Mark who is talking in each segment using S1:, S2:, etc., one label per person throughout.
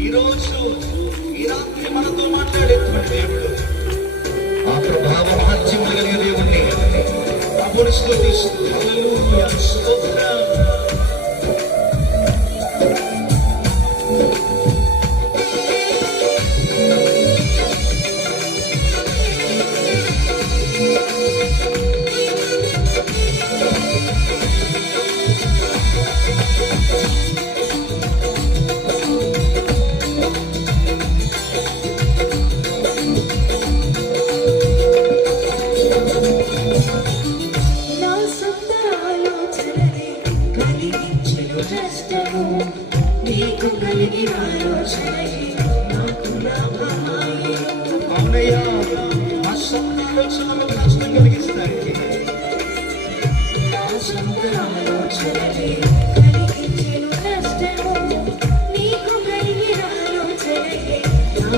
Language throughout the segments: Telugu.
S1: ఈరోజు ఈ రాత్రి మనతో మాట్లాడేటువంటి దేవుడు. ఆ ప్రభావ మహత్యం కలిగిన దేవుణ్ణి. ప్రభుని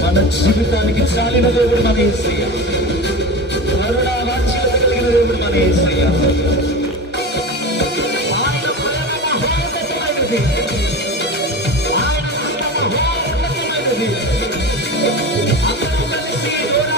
S1: మన జీవితానికి చాలిన దేవుడు మన ఏసయ్య కరుణావాంఛలు కలిగిన దేవుడు మన
S2: ఏసయ్య નથી આ રસ્તા હોર નથી નથી આપણે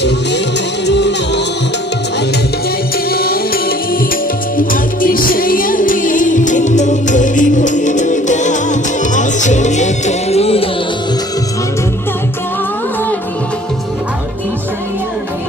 S2: కరుణా అనంత జ్ఞాని అతిశయమే.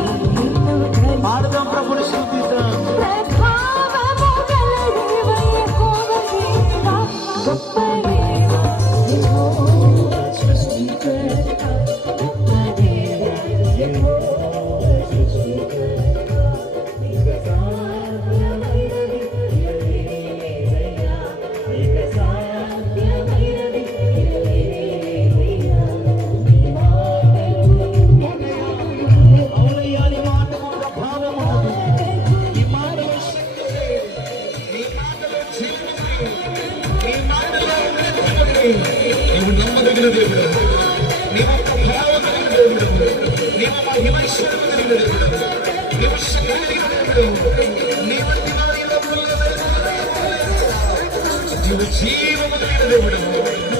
S1: నీవు నమ్మదగిన దేవుడు నీవు కలిగిన దేవుడు నీవు మహిమైశ్వరం కలిగిన దేవుడు నీవు శక్తి కలిగిన దేవుడు నీవు జీవము కలిగిన దేవుడు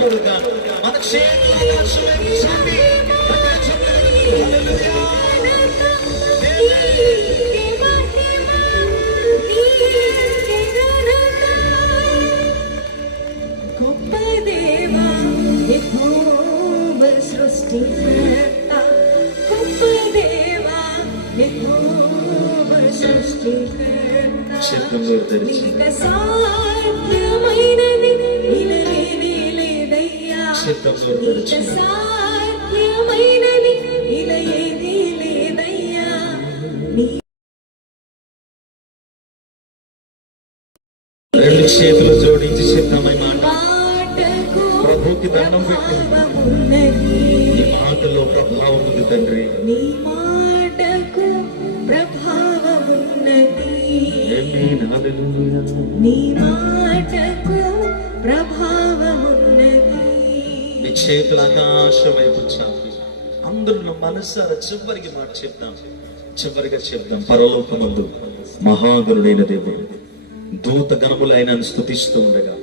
S1: Shri
S2: Krishna, Shri Krishna, నీ
S1: రెండు చేతులు జోడించి సిద్ధమై మాట
S2: మాటకు
S1: ప్రభువుకి దండం పెట్టి. ఈ మాటలో ప్రభావం ఉంది తండ్రి
S2: నీ మాటకు.
S1: హల్లెలూయా.
S2: నీ మాటకు
S1: చేతులు ఆకాశం వైపు చాపి అందరూ మనసారా చివరికి మాట చెప్దాం. చివరిగా చెప్దాం. పరలోకమందు మహాగురుడైన దేవుడు దూత గణములు ఆయనను స్థుతిస్తూ ఉండగా